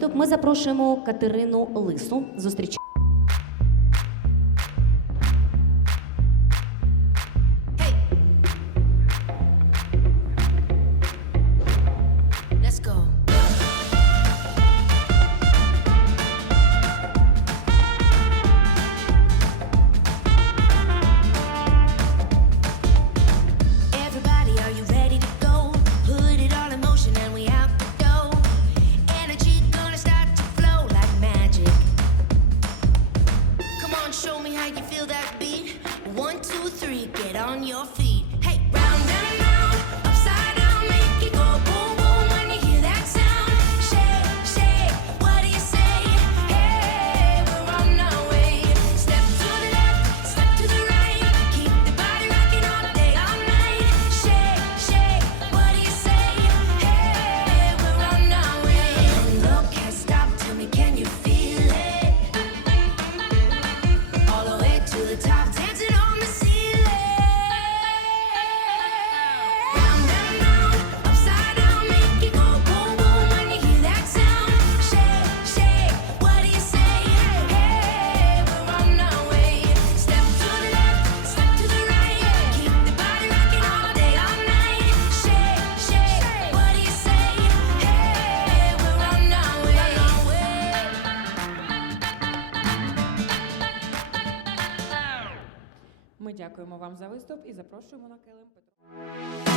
виступ. Ми запрошуємо Катерину Лису. Зустрічаємо. On your feet, hey, round and round, upside down, make it go boom boom when you hear that sound. Shake, shake, what do you say? Hey, we're on our way. Step to the left, step to the right, keep the body rocking all day, all night. Shake, shake, what do you say? Hey, we're on our way. Look, can't stop, tell me, can you feel it? All the way to the top, dancing on the ceiling. Ми дякуємо вам за виступ і запрошуємо на килим Петру.